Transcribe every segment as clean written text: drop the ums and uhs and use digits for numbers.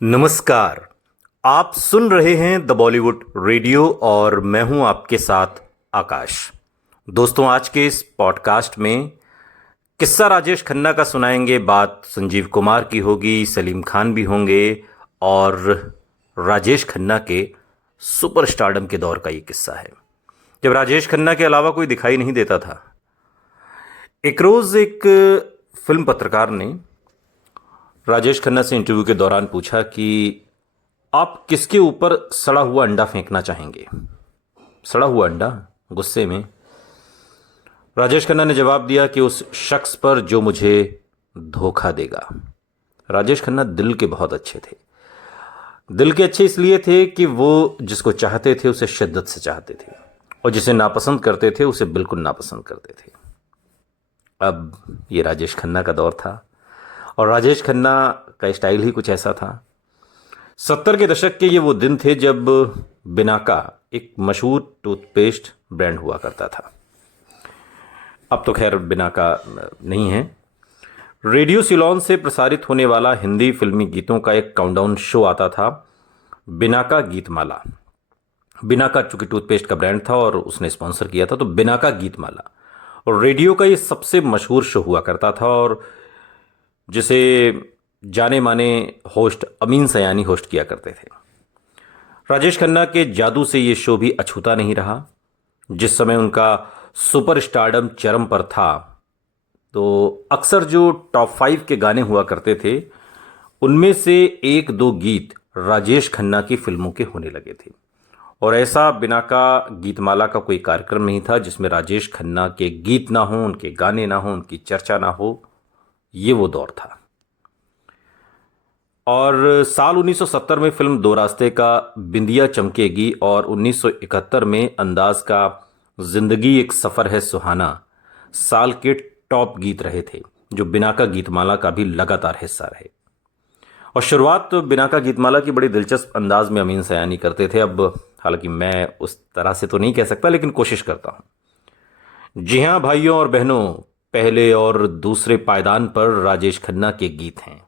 नमस्कार। आप सुन रहे हैं द बॉलीवुड रेडियो और मैं हूं आपके साथ आकाश। दोस्तों, आज के इस पॉडकास्ट में किस्सा राजेश खन्ना का सुनाएंगे। बात संजीव कुमार की होगी, सलीम खान भी होंगे और राजेश खन्ना के सुपर स्टारडम के दौर का ये किस्सा है जब राजेश खन्ना के अलावा कोई दिखाई नहीं देता था। एक रोज एक फिल्म पत्रकार ने राजेश खन्ना से इंटरव्यू के दौरान पूछा कि आप किसके ऊपर सड़ा हुआ अंडा फेंकना चाहेंगे। सड़ा हुआ अंडा? गुस्से में राजेश खन्ना ने जवाब दिया कि उस शख्स पर जो मुझे धोखा देगा। राजेश खन्ना दिल के बहुत अच्छे थे। दिल के अच्छे इसलिए थे कि वो जिसको चाहते थे उसे शिद्दत से चाहते थे और जिसे नापसंद करते थे उसे बिल्कुल नापसंद करते थे। अब ये राजेश खन्ना का दौर था और राजेश खन्ना का स्टाइल ही कुछ ऐसा था। 70 के दशक के ये वो दिन थे जब बिनाका एक मशहूर टूथपेस्ट ब्रांड हुआ करता था। अब तो खैर बिनाका नहीं है। रेडियो सिलोन से प्रसारित होने वाला हिंदी फिल्मी गीतों का एक काउंटडाउन शो आता था, बिनाका गीतमाला। बिनाका चूंकि टूथपेस्ट का ब्रांड था और उसने स्पॉन्सर किया था, तो बिनाका गीतमाला और रेडियो का ये सबसे मशहूर शो हुआ करता था और जिसे जाने माने होस्ट अमीन सयानी होस्ट किया करते थे। राजेश खन्ना के जादू से ये शो भी अछूता नहीं रहा। जिस समय उनका सुपर स्टारडम चरम पर था, तो अक्सर जो टॉप 5 के गाने हुआ करते थे उनमें से एक दो गीत राजेश खन्ना की फिल्मों के होने लगे थे। और ऐसा बिनाका गीतमाला का कोई कार्यक्रम नहीं था जिसमें राजेश खन्ना के गीत ना हो, उनके गाने ना हो, उनकी चर्चा ना हो। ये वो दौर था। और साल 1970 में फिल्म दो रास्ते का बिंदिया चमकेगी और 1971 में अंदाज का जिंदगी एक सफर है सुहाना साल के टॉप गीत रहे थे, जो बिनाका गीतमाला का भी लगातार हिस्सा रहे। और शुरुआत तो बिनाका गीतमाला की बड़ी दिलचस्प अंदाज में अमीन सयानी करते थे। अब हालांकि मैं उस तरह से तो नहीं कह सकता, लेकिन कोशिश करता हूं। जी हां भाइयों और बहनों, पहले और दूसरे पायदान पर राजेश खन्ना के गीत हैं।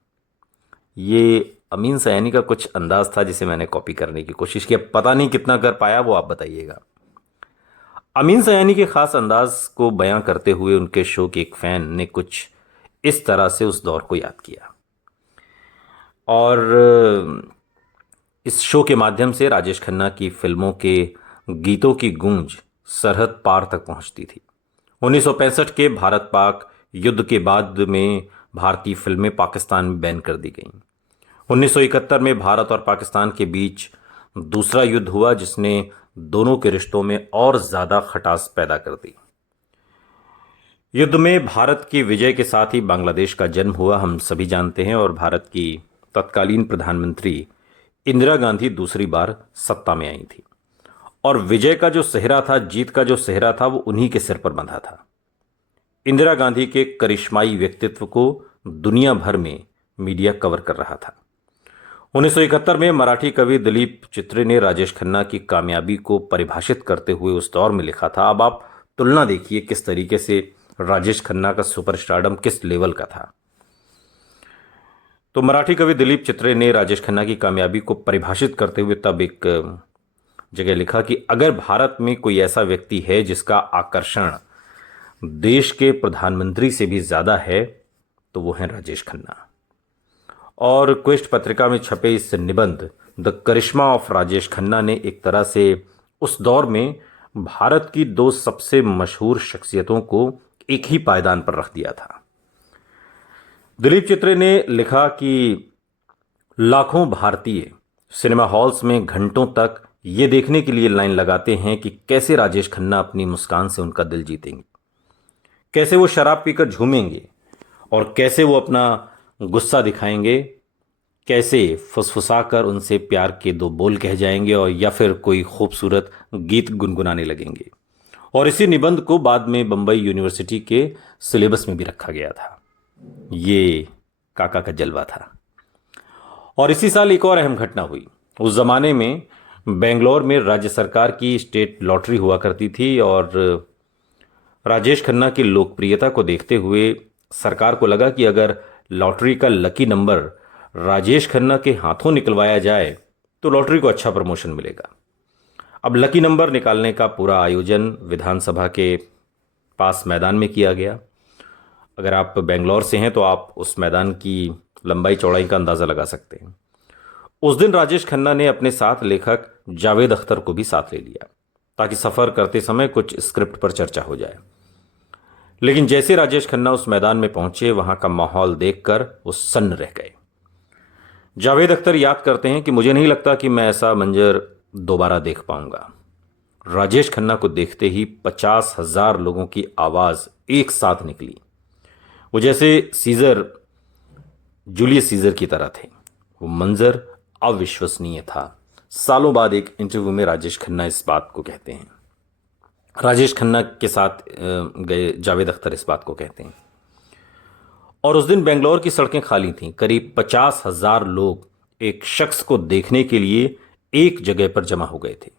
ये अमीन सयानी का कुछ अंदाज था जिसे मैंने कॉपी करने की कोशिश की। अब पता नहीं कितना कर पाया, वो आप बताइएगा। अमीन सयानी के खास अंदाज को बयां करते हुए उनके शो के एक फैन ने कुछ इस तरह से उस दौर को याद किया और इस शो के माध्यम से राजेश खन्ना की फिल्मों के गीतों की गूंज सरहद पार तक पहुंचती थी। 1965 के भारत पाक युद्ध के बाद में भारतीय फिल्में पाकिस्तान में बैन कर दी गईं। 1971 में भारत और पाकिस्तान के बीच दूसरा युद्ध हुआ जिसने दोनों के रिश्तों में और ज्यादा खटास पैदा कर दी। युद्ध में भारत की विजय के साथ ही बांग्लादेश का जन्म हुआ, हम सभी जानते हैं। और भारत की तत्कालीन प्रधानमंत्री इंदिरा गांधी दूसरी बार सत्ता में आई थी और विजय का जो सेहरा था, जीत का जो सेहरा था, वो उन्हीं के सिर पर बंधा था। इंदिरा गांधी के करिश्माई व्यक्तित्व को दुनिया भर में मीडिया कवर कर रहा था। 1971 में मराठी कवि दिलीप चित्रे ने राजेश खन्ना की कामयाबी को परिभाषित करते हुए उस दौर में लिखा था। अब आप तुलना देखिए किस तरीके से राजेश खन्ना का सुपरस्टारडम किस लेवल का था। तो मराठी कवि दिलीप चित्रे ने राजेश खन्ना की कामयाबी को परिभाषित करते हुए तब एक जगह लिखा कि अगर भारत में कोई ऐसा व्यक्ति है जिसका आकर्षण देश के प्रधानमंत्री से भी ज्यादा है तो वो है राजेश खन्ना। और क्वेस्ट पत्रिका में छपे इस निबंध the charisma of Rajesh Khanna ने एक तरह से उस दौर में भारत की दो सबसे मशहूर शख्सियतों को एक ही पायदान पर रख दिया था। दिलीप चित्रे ने लिखा कि लाखों भारतीय सिनेमा हॉल्स में घंटों तक ये देखने के लिए लाइन लगाते हैं कि कैसे राजेश खन्ना अपनी मुस्कान से उनका दिल जीतेंगे, कैसे वो शराब पीकर झूमेंगे और कैसे वो अपना गुस्सा दिखाएंगे, कैसे फुसफुसाकर उनसे प्यार के दो बोल कह जाएंगे और या फिर कोई खूबसूरत गीत गुनगुनाने लगेंगे। और इसी निबंध को बाद में बंबई यूनिवर्सिटी के सिलेबस में भी रखा गया था। ये काका का जलवा था। और इसी साल एक और अहम घटना हुई। उस जमाने में बेंगलोर में राज्य सरकार की स्टेट लॉटरी हुआ करती थी और राजेश खन्ना की लोकप्रियता को देखते हुए सरकार को लगा कि अगर लॉटरी का लकी नंबर राजेश खन्ना के हाथों निकलवाया जाए तो लॉटरी को अच्छा प्रमोशन मिलेगा। अब लकी नंबर निकालने का पूरा आयोजन विधानसभा के पास मैदान में किया गया। अगर आप बेंगलोर से हैं तो आप उस मैदान की लंबाई चौड़ाई का अंदाज़ा लगा सकते हैं। उस दिन राजेश खन्ना ने अपने साथ लेखक जावेद अख्तर को भी साथ ले लिया ताकि सफ़र करते समय कुछ स्क्रिप्ट पर चर्चा हो जाए। लेकिन जैसे राजेश खन्ना उस मैदान में पहुंचे, वहां का माहौल देखकर वो सन्न रह गए। जावेद अख्तर याद करते हैं कि मुझे नहीं लगता कि मैं ऐसा मंजर दोबारा देख पाऊंगा। राजेश खन्ना को देखते ही 50,000 लोगों की आवाज़ एक साथ निकली। वो जैसे जूलियस सीजर की तरह थे। वो मंजर अविश्वसनीय था। सालों बाद एक इंटरव्यू में राजेश खन्ना इस बात को कहते हैं। राजेश खन्ना के साथ गए जावेद अख्तर इस बात को कहते हैं। और उस दिन बेंगलोर की सड़कें खाली थीं। करीब 50,000 लोग एक शख्स को देखने के लिए एक जगह पर जमा हो गए थे,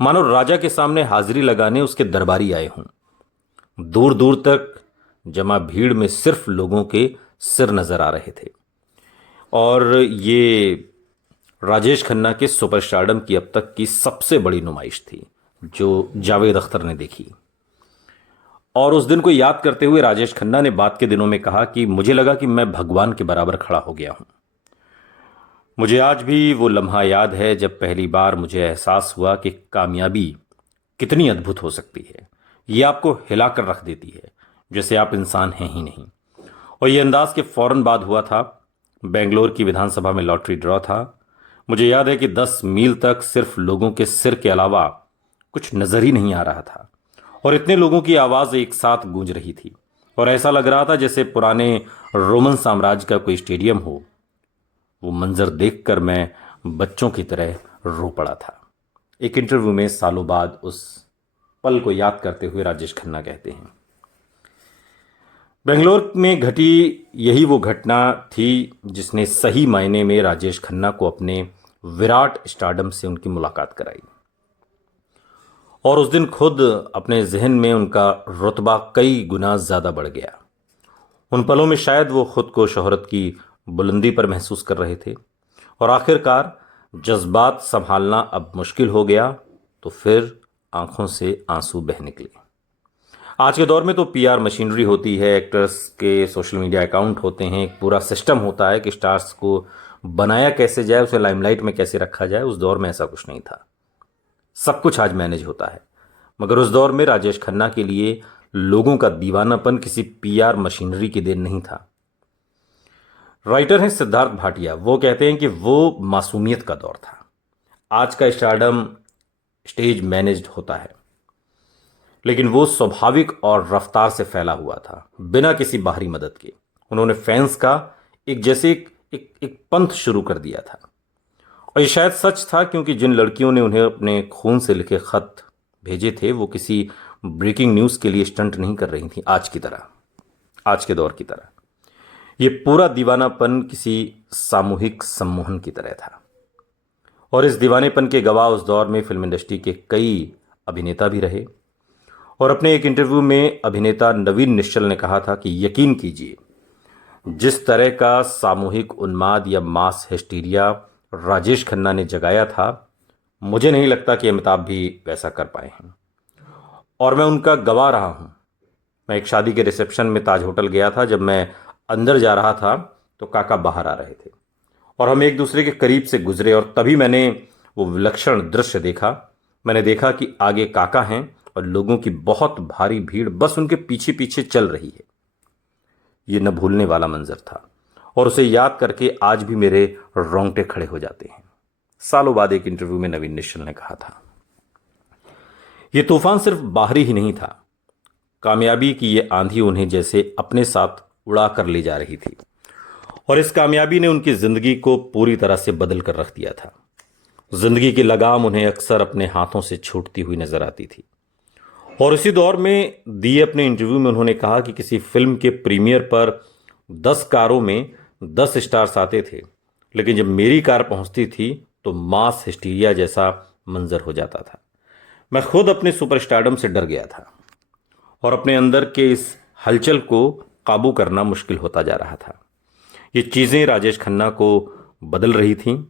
मानो राजा के सामने हाजिरी लगाने उसके दरबारी आए हों। दूर दूर तक जमा भीड़ में सिर्फ लोगों के सिर नजर आ रहे थे। और ये राजेश खन्ना के सुपरस्टारडम की अब तक की सबसे बड़ी नुमाइश थी जो जावेद अख्तर ने देखी। और उस दिन को याद करते हुए राजेश खन्ना ने बाद के दिनों में कहा कि मुझे लगा कि मैं भगवान के बराबर खड़ा हो गया हूं। मुझे आज भी वो लम्हा याद है जब पहली बार मुझे एहसास हुआ कि कामयाबी कितनी अद्भुत हो सकती है। ये आपको हिलाकर रख देती है जैसे आप इंसान हैं ही नहीं। और ये अंदाज के फौरन बाद हुआ था। बेंगलोर की विधानसभा में लॉटरी ड्रॉ था। मुझे याद है कि 10 मील तक सिर्फ लोगों के सिर के अलावा कुछ नजर ही नहीं आ रहा था। और इतने लोगों की आवाज़ एक साथ गूंज रही थी और ऐसा लग रहा था जैसे पुराने रोमन साम्राज्य का कोई स्टेडियम हो। वो मंजर देखकर मैं बच्चों की तरह रो पड़ा था। एक इंटरव्यू में सालों बाद उस पल को याद करते हुए राजेश खन्ना कहते हैं, बेंगलोर में घटी यही वो घटना थी जिसने सही मायने में राजेश खन्ना को अपने विराट स्टारडम से उनकी मुलाकात कराई। और उस दिन खुद अपने जहन में उनका रुतबा कई गुना ज़्यादा बढ़ गया। उन पलों में शायद वो खुद को शोहरत की बुलंदी पर महसूस कर रहे थे। और आखिरकार जज्बात संभालना अब मुश्किल हो गया तो फिर आंखों से आंसू बह निकले। आज के दौर में तो पीआर मशीनरी होती है, एक्टर्स के सोशल मीडिया अकाउंट होते हैं, एक पूरा सिस्टम होता है कि स्टार्स को बनाया कैसे जाए, उसे लाइमलाइट में कैसे रखा जाए। उस दौर में ऐसा कुछ नहीं था। सब कुछ आज मैनेज होता है। मगर उस दौर में राजेश खन्ना के लिए लोगों का दीवानापन किसी पीआर मशीनरी की देन नहीं था। राइटर हैं सिद्धार्थ भाटिया। वो कहते हैं कि वो मासूमियत का दौर था। आज का स्टारडम स्टेज मैनेज्ड होता है, लेकिन वो स्वाभाविक और रफ्तार से फैला हुआ था, बिना किसी बाहरी मदद के। उन्होंने फैंस का एक पंथ शुरू कर दिया था। और ये शायद सच था क्योंकि जिन लड़कियों ने उन्हें अपने खून से लिखे खत भेजे थे वो किसी ब्रेकिंग न्यूज़ के लिए स्टंट नहीं कर रही थी आज की तरह, आज के दौर की तरह। ये पूरा दीवानापन किसी सामूहिक सम्मोहन की तरह था। और इस दीवानेपन के गवाह उस दौर में फिल्म इंडस्ट्री के कई अभिनेता भी रहे। और अपने एक इंटरव्यू में अभिनेता नवीन निश्चल ने कहा था कि यकीन कीजिए, जिस तरह का सामूहिक उन्माद या मास हिस्टीरिया राजेश खन्ना ने जगाया था, मुझे नहीं लगता कि अमिताभ भी वैसा कर पाए हैं। और मैं उनका गवाह रहा हूँ। मैं एक शादी के रिसेप्शन में ताज होटल गया था। जब मैं अंदर जा रहा था तो काका बाहर आ रहे थे और हम एक दूसरे के करीब से गुजरे और तभी मैंने वो विलक्षण दृश्य देखा। मैंने देखा कि आगे काका हैं और लोगों की बहुत भारी भीड़ बस उनके पीछे पीछे चल रही है। ये न भूलने वाला मंजर था और उसे याद करके आज भी मेरे रोंगटे खड़े हो जाते हैं। सालों बाद एक इंटरव्यू में नवीन निश्चल ने कहा था, यह तूफान सिर्फ बाहरी ही नहीं था, कामयाबी की ये आंधी उन्हें जैसे अपने साथ उड़ा कर ले जा रही थी। और इस कामयाबी ने उनकी जिंदगी को पूरी तरह से बदल कर रख दिया था। जिंदगी की लगाम उन्हें अक्सर अपने हाथों से छूटती हुई नजर आती थी। और इसी दौर में दिए अपने इंटरव्यू में उन्होंने कहा कि किसी फिल्म के प्रीमियर पर 10 कारों में 10 स्टार्स आते थे, लेकिन जब मेरी कार पहुंचती थी तो मास हिस्टीरिया जैसा मंजर हो जाता था। मैं खुद अपने सुपरस्टारडम से डर गया था और अपने अंदर के इस हलचल को काबू करना मुश्किल होता जा रहा था। ये चीज़ें राजेश खन्ना को बदल रही थीं।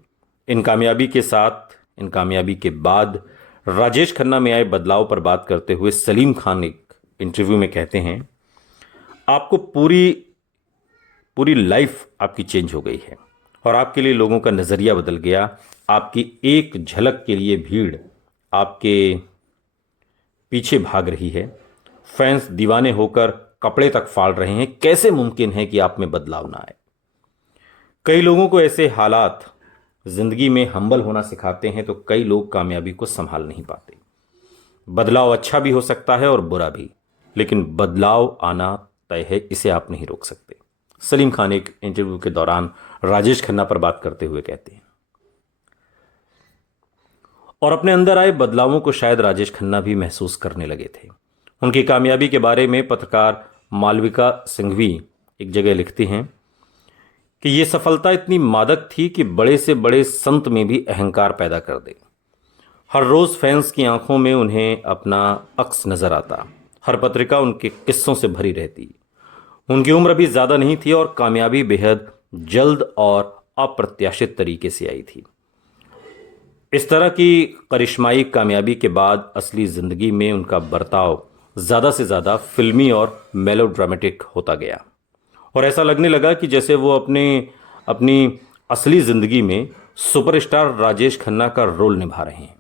इन कामयाबी के साथ, इन कामयाबी के बाद राजेश खन्ना में आए बदलाव पर बात करते हुए सलीम खान एक इंटरव्यू में कहते हैं, आपको पूरी पूरी लाइफ आपकी चेंज हो गई है और आपके लिए लोगों का नज़रिया बदल गया। आपकी एक झलक के लिए भीड़ आपके पीछे भाग रही है। फैंस दीवाने होकर कपड़े तक फाड़ रहे हैं। कैसे मुमकिन है कि आप में बदलाव ना आए? कई लोगों को ऐसे हालात जिंदगी में हम्बल होना सिखाते हैं, तो कई लोग कामयाबी को संभाल नहीं पाते। बदलाव अच्छा भी हो सकता है और बुरा भी, लेकिन बदलाव आना तय है, इसे आप नहीं रोक सकते। सलीम खान एक इंटरव्यू के दौरान राजेश खन्ना पर बात करते हुए कहते हैं, और अपने अंदर आए बदलावों को शायद राजेश खन्ना भी महसूस करने लगे थे। उनकी कामयाबी के बारे में पत्रकार मालविका सिंघवी एक जगह लिखती हैं कि ये सफलता इतनी मादक थी कि बड़े से बड़े संत में भी अहंकार पैदा कर दे। हर रोज फैंस की आंखों में उन्हें अपना अक्स नजर आता। हर पत्रिका उनके किस्सों से भरी रहती। उनकी उम्र भी ज्यादा नहीं थी और कामयाबी बेहद जल्द और अप्रत्याशित तरीके से आई थी। इस तरह की करिश्माई कामयाबी के बाद असली जिंदगी में उनका बर्ताव ज्यादा से ज्यादा फिल्मी और मेलोड्रामेटिक होता गया और ऐसा लगने लगा कि जैसे वो अपनी असली जिंदगी में सुपरस्टार राजेश खन्ना का रोल निभा रहे हैं।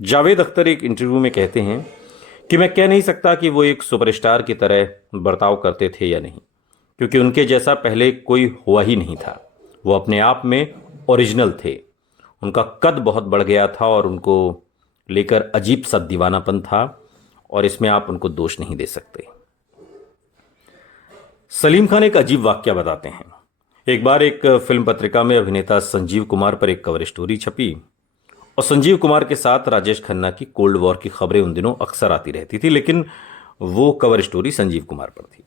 जावेद अख्तर एक इंटरव्यू में कहते हैं कि मैं कह नहीं सकता कि वो एक सुपरस्टार की तरह बर्ताव करते थे या नहीं, क्योंकि उनके जैसा पहले कोई हुआ ही नहीं था। वो अपने आप में ओरिजिनल थे। उनका कद बहुत बढ़ गया था और उनको लेकर अजीब सा दीवानापन था, और इसमें आप उनको दोष नहीं दे सकते। सलीम खान एक अजीब वाकया बताते हैं। एक बार एक फिल्म पत्रिका में अभिनेता संजीव कुमार पर एक कवर स्टोरी छपी और संजीव कुमार के साथ राजेश खन्ना की कोल्ड वॉर की खबरें उन दिनों अक्सर आती रहती थी, लेकिन वो कवर स्टोरी संजीव कुमार पर थी।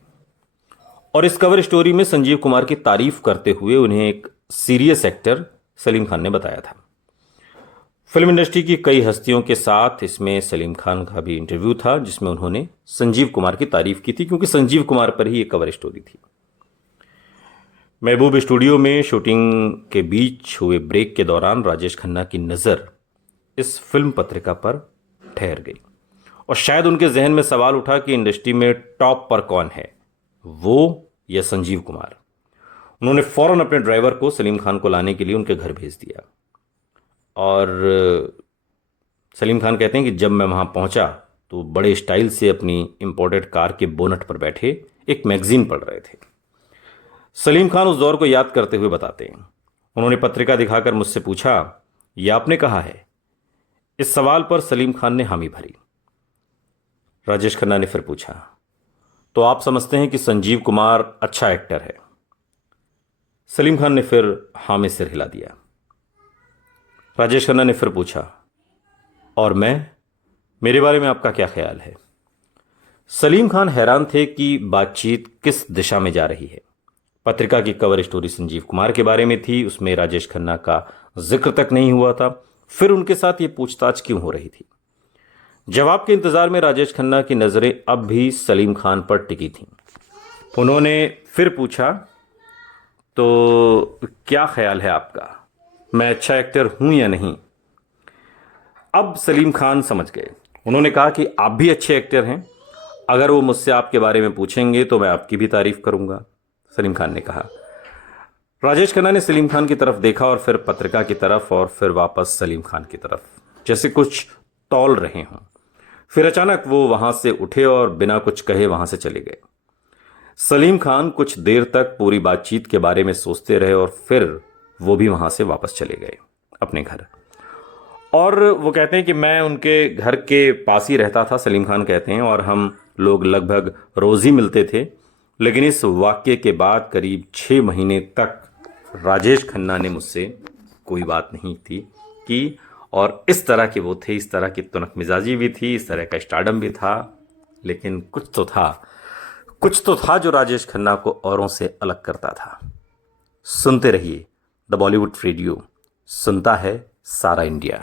और इस कवर स्टोरी में संजीव कुमार की तारीफ करते हुए उन्हें एक सीरियस एक्टर सलीम खान ने बताया था। फिल्म इंडस्ट्री की कई हस्तियों के साथ इसमें सलीम खान का भी इंटरव्यू था, जिसमें उन्होंने संजीव कुमार की तारीफ की थी, क्योंकि संजीव कुमार पर ही एक कवर स्टोरी थी। महबूब स्टूडियो में शूटिंग के बीच हुए ब्रेक के दौरान राजेश खन्ना की नज़र इस फिल्म पत्रिका पर ठहर गई और शायद उनके जहन में सवाल उठा कि इंडस्ट्री में टॉप पर कौन है, वो या संजीव कुमार। उन्होंने फौरन अपने ड्राइवर को सलीम खान को लाने के लिए उनके घर भेज दिया और सलीम खान कहते हैं कि जब मैं वहाँ पहुँचा तो बड़े स्टाइल से अपनी इंपोर्टेड कार के बोनट पर बैठे एक मैगजीन पढ़ रहे थे। सलीम खान उस दौर को याद करते हुए बताते हैं, उन्होंने पत्रिका दिखाकर मुझसे पूछा, यह आपने कहा है? इस सवाल पर सलीम खान ने हामी भरी। राजेश खन्ना ने फिर पूछा, तो आप समझते हैं कि संजीव कुमार अच्छा एक्टर है? सलीम खान ने फिर हाँ में सिर हिला दिया। राजेश खन्ना ने फिर पूछा, और मेरे बारे में आपका क्या ख्याल है? सलीम खान हैरान थे कि बातचीत किस दिशा में जा रही है। पत्रिका की कवर स्टोरी संजीव कुमार के बारे में थी, उसमें राजेश खन्ना का जिक्र तक नहीं हुआ था। फिर उनके साथ ये पूछताछ क्यों हो रही थी? जवाब के इंतजार में राजेश खन्ना की नजरें अब भी सलीम खान पर टिकी थीं। उन्होंने फिर पूछा, तो क्या ख्याल है आपका, मैं अच्छा एक्टर हूं या नहीं? अब सलीम खान समझ गए। उन्होंने कहा कि आप भी अच्छे एक्टर हैं। अगर वो मुझसे आपके बारे में पूछेंगे तो मैं आपकी भी तारीफ करूंगा, सलीम खान ने कहा। राजेश खन्ना ने सलीम खान की तरफ देखा और फिर पत्रिका की तरफ और फिर वापस सलीम खान की तरफ, जैसे कुछ तौल रहे हों। फिर अचानक वो वहां से उठे और बिना कुछ कहे वहां से चले गए। सलीम खान कुछ देर तक पूरी बातचीत के बारे में सोचते रहे और फिर वो भी वहां से वापस चले गए अपने घर। और वो कहते हैं कि मैं उनके घर के पास ही रहता था, सलीम खान कहते हैं, और हम लोग लगभग रोज ही मिलते थे। लेकिन इस वाक्य के बाद करीब 6 महीने तक राजेश खन्ना ने मुझसे कोई बात नहीं थी की, और इस तरह के वो थे, इस तरह की तुनक मिजाजी भी थी, इस तरह का स्टारडम भी था। लेकिन कुछ तो था जो राजेश खन्ना को औरों से अलग करता था। सुनते रहिए द बॉलीवुड रेडियो, सुनता है सारा इंडिया।